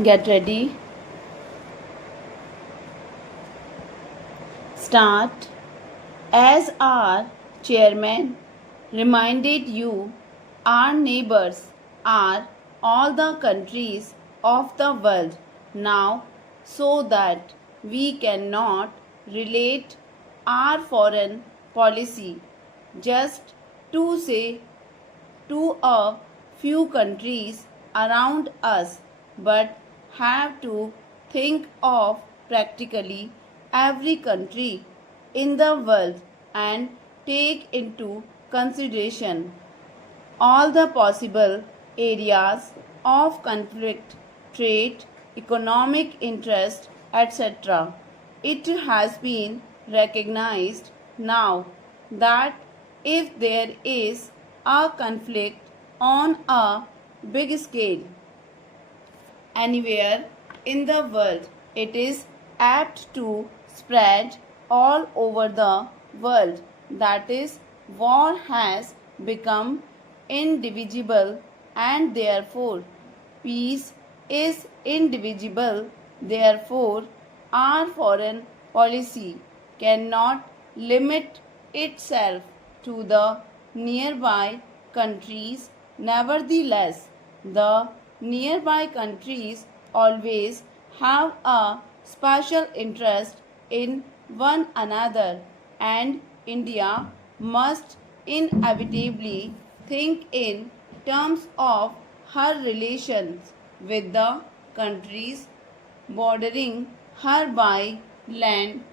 Get ready. Start. As our chairman reminded you, our neighbors are all the countries of the world now, so that we cannot relate our foreign policy just to say to a few countries around us, but have to think of practically every country in the world and take into consideration all the possible areas of conflict, trade, economic interest, etc. It has been recognized now that if there is a conflict on a big scale anywhere in the world, it is apt to spread all over the world. That is, war has become indivisible and therefore peace is indivisible. Therefore, our foreign policy cannot limit itself to the nearby countries. Nevertheless, the nearby countries always have a special interest in one another, and India must inevitably think in terms of her relations with the countries bordering her by land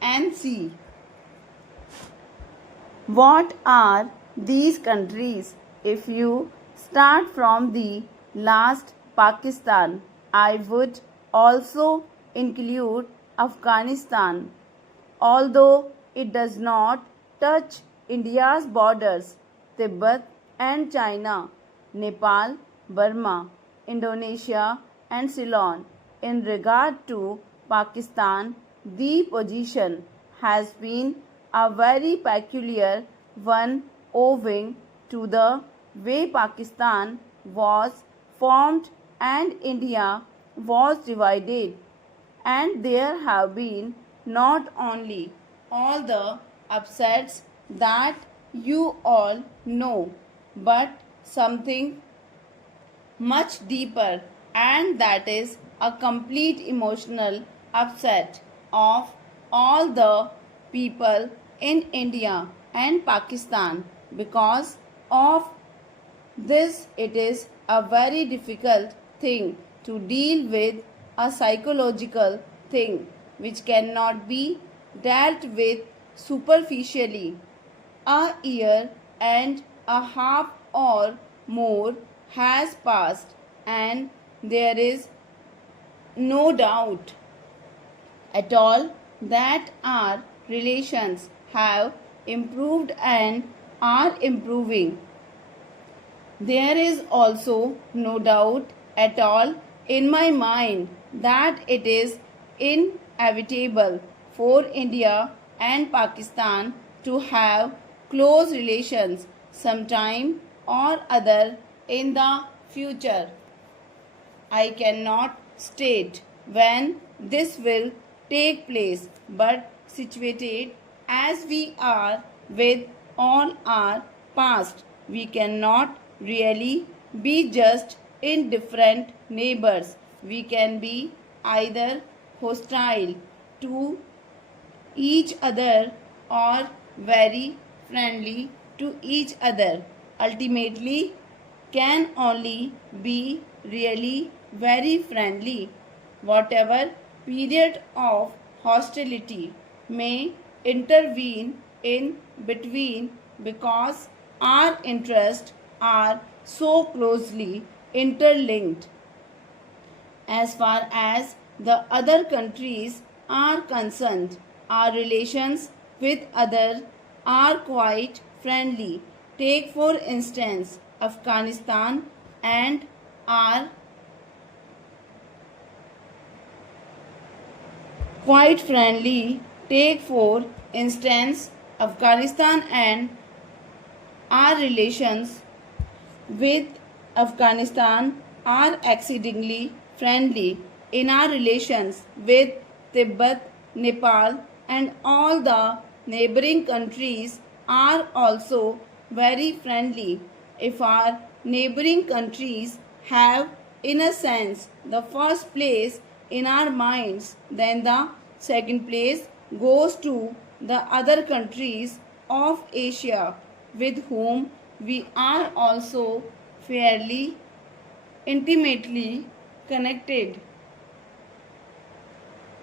and sea. What are these countries? If you start from the last, Pakistan, I would also include Afghanistan, although it does not touch India's borders, Tibet and China, Nepal, Burma, Indonesia and Ceylon. In regard to Pakistan, the position has been a very peculiar one owing to the way Pakistan was formed and India was divided, and there have been not only all the upsets that you all know, but something much deeper, and that is a complete emotional upset of all the people in India and Pakistan. Because of this, it is a very difficult thing to deal with, a psychological thing which cannot be dealt with superficially. A year and a half or more has passed, and there is no doubt at all that our relations have improved and are improving. There is also no doubt at all in my mind that it is inevitable for India and Pakistan to have close relations sometime or other in the future. I cannot state when this will take place, but situated as we are with all our past, we cannot really be just indifferent neighbors. We can be either hostile to each other or very friendly to each other. Ultimately, can only be really very friendly. Whatever period of hostility may intervene in between, because our interests are so closely interlinked. As far as the other countries are concerned, our relations with others are quite friendly. Take for instance Afghanistan and are quite friendly. Take for instance Afghanistan and our relations with Afghanistan are exceedingly friendly in our relations with Tibet, Nepal, and all the neighboring countries are also very friendly. If our neighboring countries have, in a sense, the first place in our minds, then the second place goes to the other countries of Asia with whom we are also fairly intimately connected.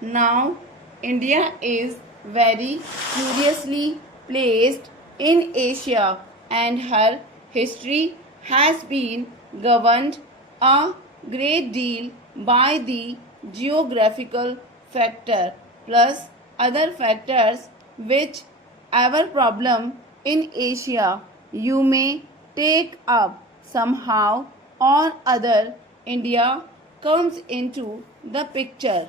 Now, India is very curiously placed in Asia, and her history has been governed a great deal by the geographical factor plus other factors which our problem in Asia you may take up somehow or other. India comes into the picture.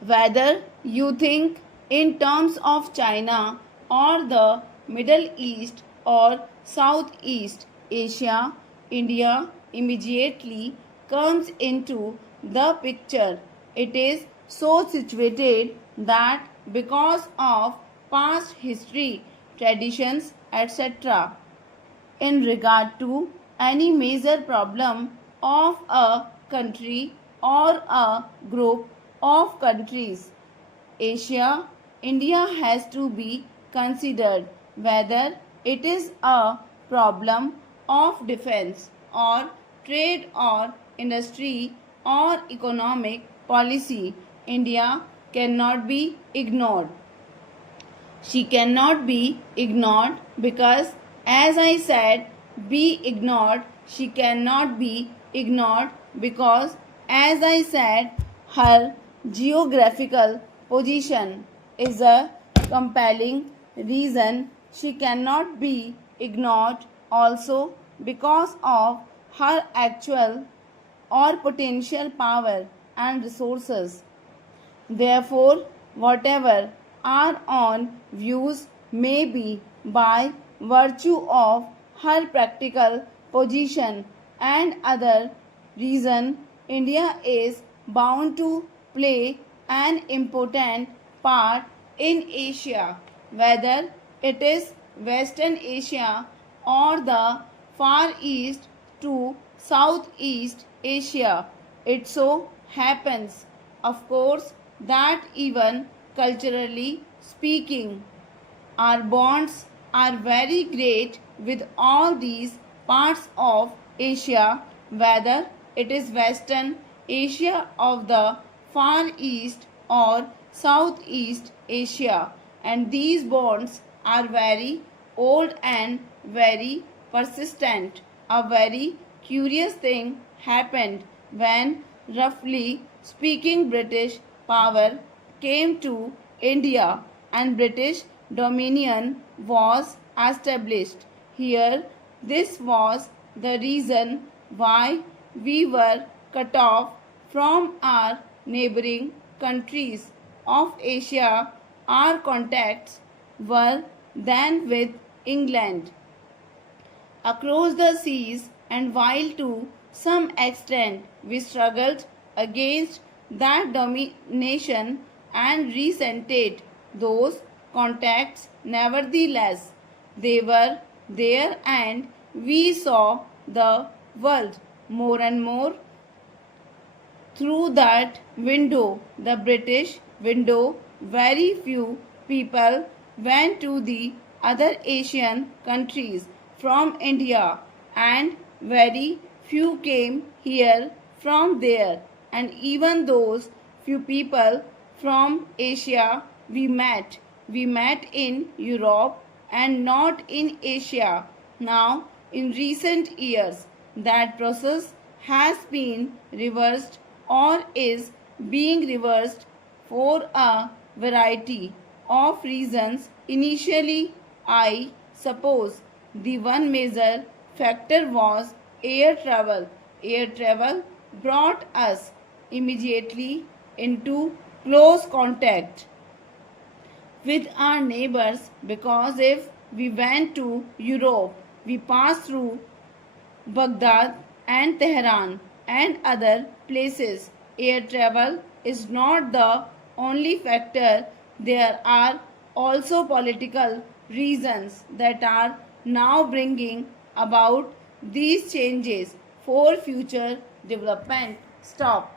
Whether you think in terms of China or the Middle East or Southeast Asia, India immediately comes into the picture. It is so situated that because of past history, traditions, etc., in regard to any major problem of a country or a group of countries. Asia, India has to be considered whether it is a problem of defense or trade or industry or economic policy. India cannot be ignored. She cannot be ignored because, as I said, be ignored. She cannot be ignored because, as I said, her geographical position is a compelling reason. She cannot be ignored also because of her actual or potential power and resources. Therefore, whatever our own views may be, by virtue of her practical position and other reason, India is bound to play an important part in Asia, whether it is Western Asia or the Far East to Southeast Asia. It so happens, of course, that even culturally speaking, our bonds are very great with all these parts of Asia, whether it is Western Asia of the Far East or Southeast Asia, and these bonds are very old and very persistent. A very curious thing happened when, roughly speaking, British power came to India and British dominion was established here. This was the reason why we were cut off from our neighboring countries of Asia. Our contacts were then with England across the seas, and while to some extent we struggled against that domination and resented those contacts, nevertheless they were there, and we saw the world more and more through that window, the British window. Very few people went to the other Asian countries from India, and very few came here from there. And even those few people from Asia we met in Europe and not in Asia. Now, in recent years, that process has been reversed or is being reversed for a variety of reasons. Initially, I suppose the one major factor was air travel. Air travel brought us immediately into close contact with our neighbors, because if we went to Europe, we passed through Baghdad and Tehran. and other places. Air travel is not the only factor. There are also political reasons that are now bringing about these changes for future development. Stop.